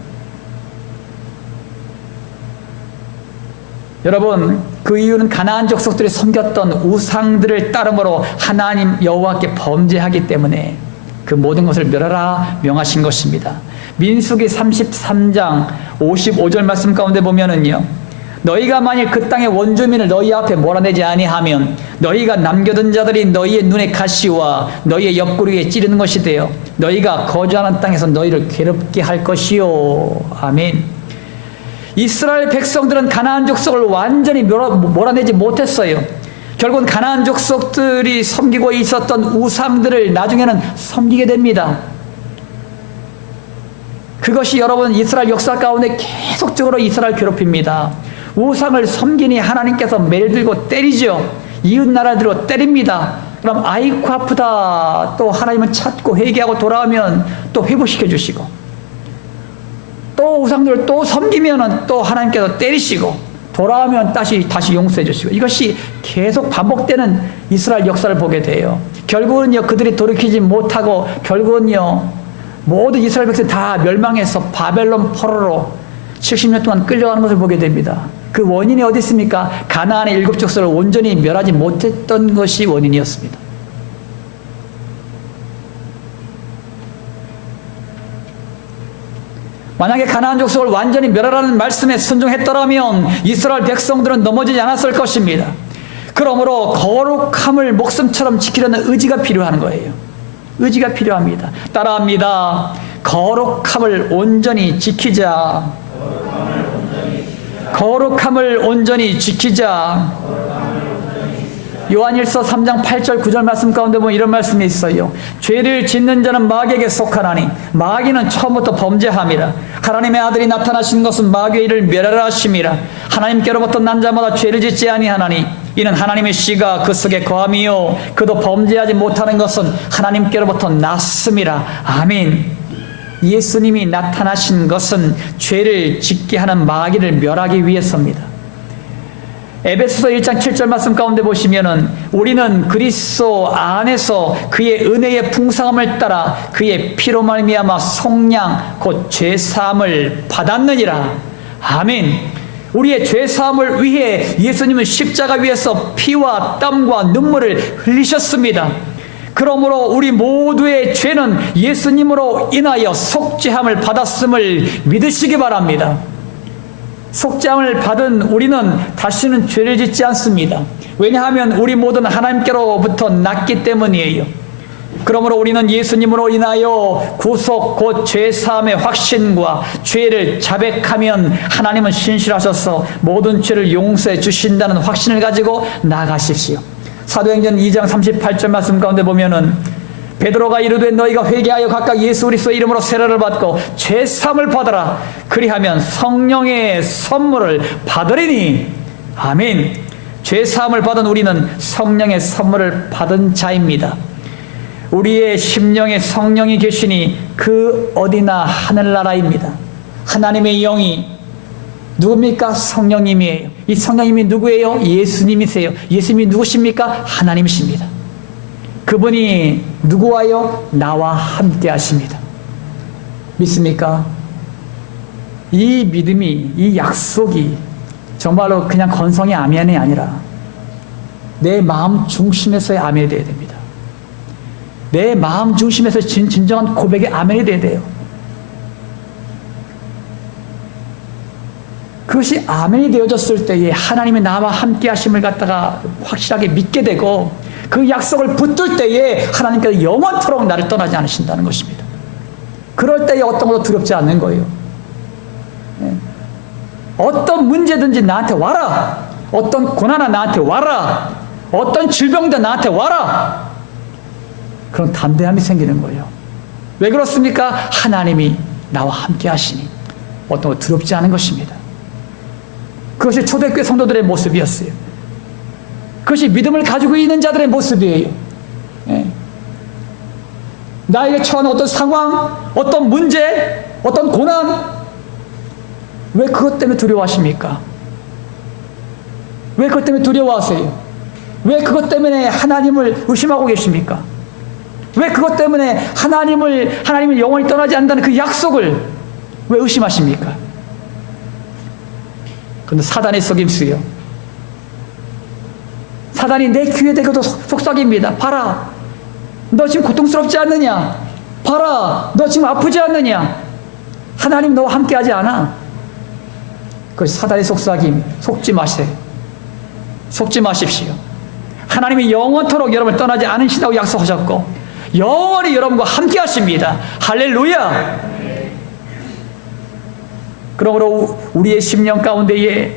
여러분, 그 이유는 가나안 족속들이 섬겼던 우상들을 따름으로 하나님 여호와께 범죄하기 때문에 그 모든 것을 멸하라 명하신 것입니다. 민수기 33장 55절 말씀 가운데 보면은요, 너희가 만일 그 땅의 원주민을 너희 앞에 몰아내지 아니하면 너희가 남겨둔 자들이 너희의 눈에 가시와 너희의 옆구리에 찌르는 것이 되어 너희가 거주하는 땅에서 너희를 괴롭게 할 것이요. 아멘. 이스라엘 백성들은 가나안 족속을 완전히 몰아내지 못했어요. 결국은 가나안 족속들이 섬기고 있었던 우상들을 나중에는 섬기게 됩니다. 그것이 여러분 이스라엘 역사 가운데 계속적으로 이스라엘 괴롭힙니다. 우상을 섬기니 하나님께서 매를 들고 때리죠. 이웃 나라들로 때립니다. 그럼 아이고 아프다. 또 하나님을 찾고 회개하고 돌아오면 또 회복시켜 주시고, 또 우상들을 또 섬기면은 또 하나님께서 때리시고, 돌아오면 다시 용서해 주시고, 이것이 계속 반복되는 이스라엘 역사를 보게 돼요. 결국은요 그들이 돌이키지 못하고 결국은요 모든 이스라엘 백성이 다 멸망해서 바벨론 포로로 70년 동안 끌려가는 것을 보게 됩니다. 그 원인이 어디 있습니까? 가나안의 7 족속을 온전히 멸하지 못했던 것이 원인이었습니다. 만약에 가나안 족속을 완전히 멸하라는 말씀에 순종했더라면 이스라엘 백성들은 넘어지지 않았을 것입니다. 그러므로 거룩함을 목숨처럼 지키려는 의지가 필요한 거예요. 의지가 필요합니다. 따라합니다. 거룩함을 온전히 지키자. 거룩함을 온전히 지키자. 요한일서 3장 8절 9절 말씀 가운데 보면 이런 말씀이 있어요. 죄를 짓는 자는 마귀에게 속하나니 마귀는 처음부터 범죄함이라. 하나님의 아들이 나타나신 것은 마귀의 일을 멸하라 하심이라. 하나님께로부터 난 자마다 죄를 짓지 아니하나니 이는 하나님의 씨가 그 속에 거함이요 그도 범죄하지 못하는 것은 하나님께로부터 났음이라. 아멘. 예수님이 나타나신 것은 죄를 짓게 하는 마귀를 멸하기 위해서입니다. 에베소서 1장 7절 말씀 가운데 보시면은 우리는 그리스도 안에서 그의 은혜의 풍성함을 따라 그의 피로 말미암아 속량 곧 죄사함을 받았느니라. 아멘. 우리의 죄사함을 위해 예수님은 십자가 위에서 피와 땀과 눈물을 흘리셨습니다. 그러므로 우리 모두의 죄는 예수님으로 인하여 속죄함을 받았음을 믿으시기 바랍니다. 속죄함을 받은 우리는 다시는 죄를 짓지 않습니다. 왜냐하면 우리 모두는 하나님께로부터 났기 때문이에요. 그러므로 우리는 예수님으로 인하여 구속 곧 죄사함의 확신과 죄를 자백하면 하나님은 신실하셔서 모든 죄를 용서해 주신다는 확신을 가지고 나아가십시오. 사도행전 2장 38절 말씀 가운데 보면은 베드로가 이르되 너희가 회개하여 각각 예수 그리스도의 이름으로 세례를 받고 죄사함을 받으라. 그리하면 성령의 선물을 받으리니. 아멘. 죄사함을 받은 우리는 성령의 선물을 받은 자입니다. 우리의 심령에 성령이 계시니 그 어디나 하늘나라입니다. 하나님의 영이 누굽니까? 성령님이에요. 이 성령님이 누구예요? 예수님이세요. 예수님이 누구십니까? 하나님이십니다. 그분이 누구와요? 나와 함께 하십니다. 믿습니까? 이 믿음이, 이 약속이 정말로 그냥 건성의 아멘이 아니라 내 마음 중심에서의 아멘이 되어야 됩니다. 내 마음 중심에서 진정한 고백의 아멘이 되어야 돼요. 그것이 아멘이 되어졌을 때에 하나님이 나와 함께 하심을 갖다가 확실하게 믿게 되고 그 약속을 붙들 때에 하나님께서 영원토록 나를 떠나지 않으신다는 것입니다. 그럴 때에 어떤 것도 두렵지 않는 거예요. 어떤 문제든지 나한테 와라. 어떤 고난아 나한테 와라. 어떤 질병도 나한테 와라. 그런 담대함이 생기는 거예요. 왜 그렇습니까? 하나님이 나와 함께 하시니 어떤 것 두렵지 않은 것입니다. 그것이 초대교회 성도들의 모습이었어요. 그것이 믿음을 가지고 있는 자들의 모습이에요. 나에게 처한 어떤 상황, 어떤 문제, 어떤 고난, 왜 그것 때문에 두려워하십니까? 왜 그것 때문에 두려워하세요? 왜 그것 때문에 하나님을 의심하고 계십니까? 왜 그것 때문에 하나님을 영원히 떠나지 않는다는 그 약속을 왜 의심하십니까? 그런데 사단의 속임수요. 사단이 내 귀에 대고도 속삭입니다. 봐라, 너 지금 고통스럽지 않느냐? 봐라, 너 지금 아프지 않느냐? 하나님 너와 함께하지 않아. 그것이 사단의 속삭임. 속지 마세요. 속지 마십시오. 하나님이 영원토록 여러분을 떠나지 않으신다고 약속하셨고 영원히 여러분과 함께하십니다. 할렐루야. 그러므로 우리의 심령 가운데에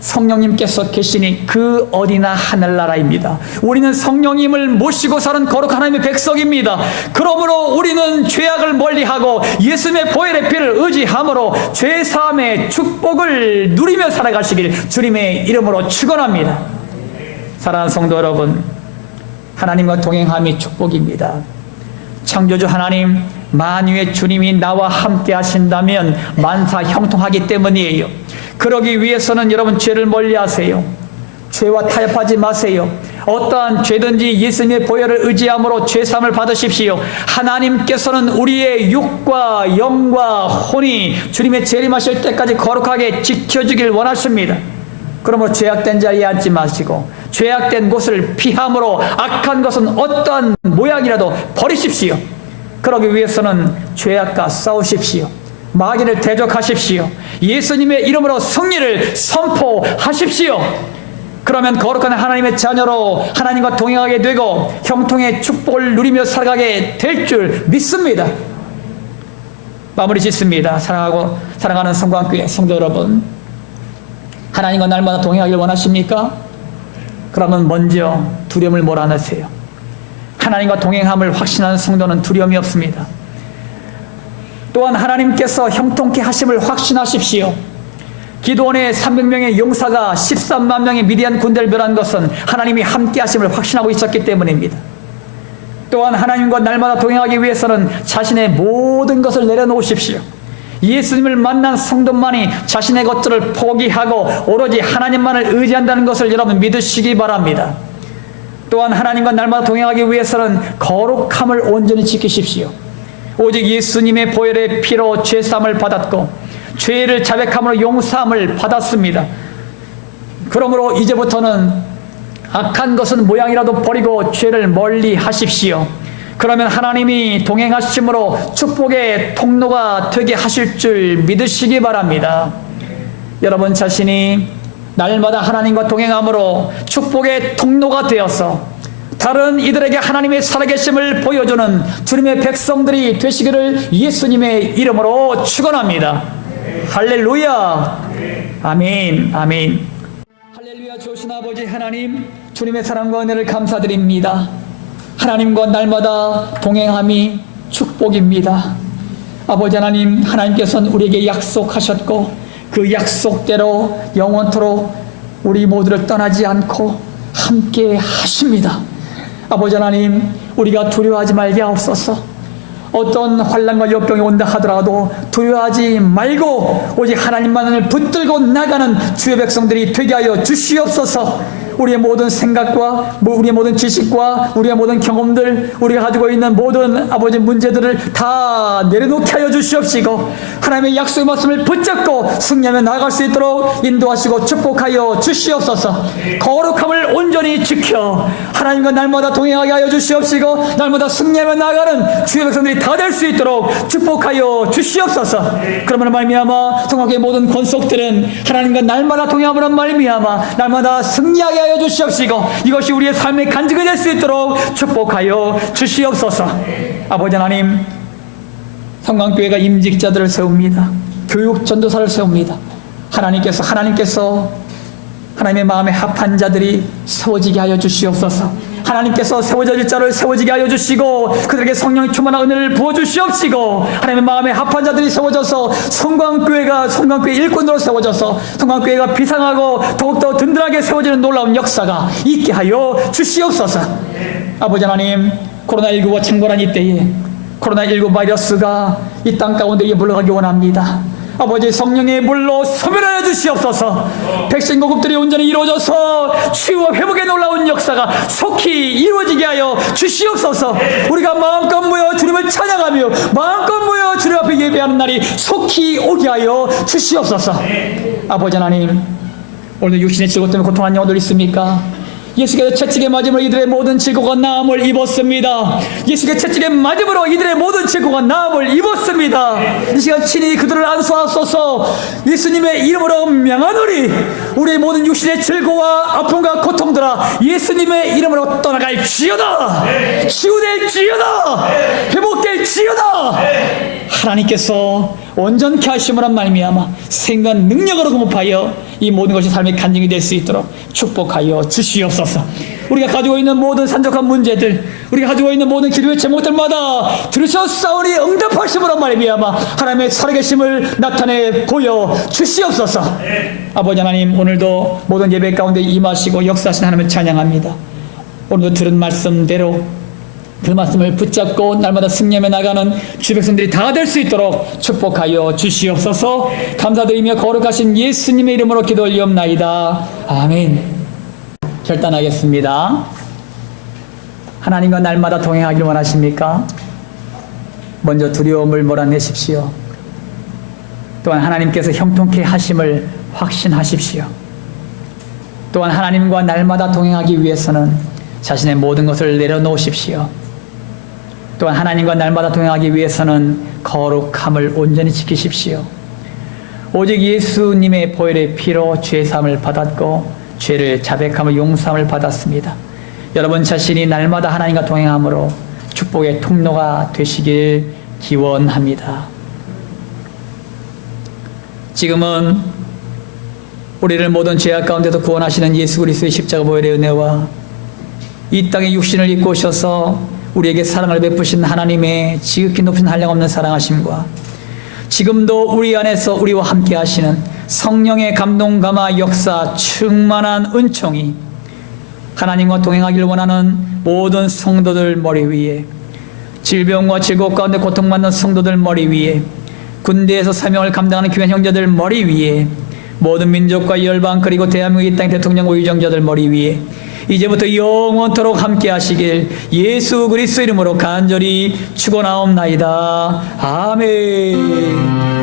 성령님께서 계시니 그 어디나 하늘나라입니다. 우리는 성령님을 모시고 사는 거룩한 하나님의 백성입니다. 그러므로 우리는 죄악을 멀리하고 예수님의 보혈의 피를 의지함으로 죄사함의 축복을 누리며 살아가시길 주님의 이름으로 축원합니다. 사랑하는 성도 여러분, 하나님과 동행함이 축복입니다. 창조주 하나님, 만유의 주님이 나와 함께 하신다면 만사 형통하기 때문이에요. 그러기 위해서는 여러분 죄를 멀리하세요. 죄와 타협하지 마세요. 어떠한 죄든지 예수님의 보혈을 의지함으로 죄사함을 받으십시오. 하나님께서는 우리의 육과 영과 혼이 주님의 재림하실 때까지 거룩하게 지켜주길 원하십니다. 그러므로 죄악된 자리에 앉지 마시고 죄악된 곳을 피함으로 악한 것은 어떠한 모양이라도 버리십시오. 그러기 위해서는 죄악과 싸우십시오. 마귀를 대적하십시오. 예수님의 이름으로 승리를 선포하십시오. 그러면 거룩한 하나님의 자녀로 하나님과 동행하게 되고 형통의 축복을 누리며 살아가게 될 줄 믿습니다. 마무리 짓습니다. 사랑하는 성광교회 성도 여러분, 하나님과 날마다 동행하길 원하십니까? 그러면 먼저 두려움을 몰아내세요. 하나님과 동행함을 확신하는 성도는 두려움이 없습니다. 또한 하나님께서 형통케 하심을 확신하십시오. 기드온의 300명의 용사가 13만 명의 미디안 군대를 멸한 것은 하나님이 함께 하심을 확신하고 있었기 때문입니다. 또한 하나님과 날마다 동행하기 위해서는 자신의 모든 것을 내려놓으십시오. 예수님을 만난 성도만이 자신의 것들을 포기하고 오로지 하나님만을 의지한다는 것을 여러분 믿으시기 바랍니다. 또한 하나님과 날마다 동행하기 위해서는 거룩함을 온전히 지키십시오. 오직 예수님의 보혈의 피로 죄사함을 받았고 죄를 자백함으로 용서함을 받았습니다. 그러므로 이제부터는 악한 것은 모양이라도 버리고 죄를 멀리 하십시오. 그러면 하나님이 동행하심으로 축복의 통로가 되게 하실 줄 믿으시기 바랍니다. 여러분 자신이 날마다 하나님과 동행함으로 축복의 통로가 되어서 다른 이들에게 하나님의 살아계심을 보여주는 주님의 백성들이 되시기를 예수님의 이름으로 축원합니다. 할렐루야. 아멘. 아멘. 할렐루야. 좋으신 아버지 하나님, 주님의 사랑과 은혜를 감사드립니다. 하나님과 날마다 동행함이 축복입니다. 아버지 하나님, 하나님께서는 우리에게 약속하셨고 그 약속대로 영원토록 우리 모두를 떠나지 않고 함께 하십니다. 아버지 하나님, 우리가 두려워하지 말게 하옵소서. 어떤 환난과 역경이 온다 하더라도 두려워하지 말고 오직 하나님만을 붙들고 나가는 주의 백성들이 되게 하여 주시옵소서. 우리의 모든 생각과 우리의 모든 지식과 우리의 모든 경험들, 우리가 가지고 있는 모든 아버지 문제들을 다 내려놓게 하여 주시옵시고 하나님의 약속의 말씀을 붙잡고 승리하며 나아갈 수 있도록 인도하시고 축복하여 주시옵소서. 거룩함을 온전히 지켜 하나님과 날마다 동행하게 하여 주시옵시고 날마다 승리하며 나아가는 주의 백성들이 다 될 수 있도록 축복하여 주시옵소서. 그러므로 말미암아 성경의 모든 권속들은 하나님과 날마다 동행함으로 말미암아 날마다 승리하게 하여 주시옵시고 이것이 우리의 삶의 간증이 될 수 있도록 축복하여 주시옵소서. 아버지 하나님, 성강교회가 임직자들을 세웁니다. 교육 전도사를 세웁니다. 하나님께서 하나님의 마음에 합한 자들이 세워지게 하여 주시옵소서. 하나님께서 세워질 자를 세워지게 하여 주시고 그들에게 성령의 충만한 은혜를 부어주시옵시고 하나님의 마음에 합한 자들이 세워져서 성광교회 일꾼으로 세워져서 성광교회가 비상하고 더욱더 든든하게 세워지는 놀라운 역사가 있게 하여 주시옵소서. 아버지 하나님, 코로나19와 창궐한 이때에 코로나19 바이러스가 이 땅 가운데 물러가기 원합니다. 아버지 성령의 물로 소멸하여 주시옵소서. 백신 공급들이 온전히 이루어져서 치유와 회복의 놀라운 역사가 속히 이루어지게 하여 주시옵소서. 우리가 마음껏 모여 주님을 찬양하며 마음껏 모여 주님 앞에 예배하는 날이 속히 오게 하여 주시옵소서. 아버지 하나님, 오늘 육신의 즐거움 때문에 고통하는 영혼들 있습니까? 예수께서 채찍에 맞음으로 이들의 모든 질고가 나음을 입었습니다. 예수께서 채찍에 맞음으로 이들의 모든 질고가 나음을 입었습니다. 이 시간 친히 그들을 안수하소서. 예수님의 이름으로 명하노니 우리의 모든 육신의 질고와 아픔과 고통들아 예수님의 이름으로 떠나갈지어다. 치유될지어다. 회복될지어다. 하나님께서 온전케 하심으로 말미암아 생각 능력으로 공급하여 이 모든 것이 삶의 간증이 될 수 있도록 축복하여 주시옵소서. 우리가 가지고 있는 모든 산적한 문제들, 우리가 가지고 있는 모든 기도의 제목들마다 들으셨사오니 응답하심으로 말미암아 하나님의 살아계심을 나타내 보여 주시옵소서. 아버지 하나님, 오늘도 모든 예배 가운데 임하시고 역사하신 하나님을 찬양합니다. 오늘도 들은 말씀대로 그 말씀을 붙잡고 날마다 승리하며 나가는 주 백성들이 다 될 수 있도록 축복하여 주시옵소서. 감사드리며 거룩하신 예수님의 이름으로 기도 올리옵나이다. 아멘. 결단하겠습니다. 하나님과 날마다 동행하길 원하십니까? 먼저 두려움을 몰아내십시오. 또한 하나님께서 형통케 하심을 확신하십시오. 또한 하나님과 날마다 동행하기 위해서는 자신의 모든 것을 내려놓으십시오. 또한 하나님과 날마다 동행하기 위해서는 거룩함을 온전히 지키십시오. 오직 예수님의 보혈의 피로 죄사함을 받았고 죄를 자백함을 용서함을 받았습니다. 여러분 자신이 날마다 하나님과 동행함으로 축복의 통로가 되시길 기원합니다. 지금은 우리를 모든 죄악 가운데서 구원하시는 예수 그리스도의 십자가 보혈의 은혜와 이 땅에 육신을 입고 오셔서 우리에게 사랑을 베푸신 하나님의 지극히 높은 한량없는 사랑하심과 지금도 우리 안에서 우리와 함께 하시는 성령의 감동 감화 역사 충만한 은총이 하나님과 동행하기를 원하는 모든 성도들 머리 위에, 질병과 질곡 가운데 고통받는 성도들 머리 위에, 군대에서 사명을 감당하는 귀한 형제들 머리 위에, 모든 민족과 열방 그리고 대한민국 이 땅의 대통령과 유정자들 머리 위에 이제부터 영원토록 함께 하시길 예수 그리스도 이름으로 간절히 축원하옵나이다. 아멘.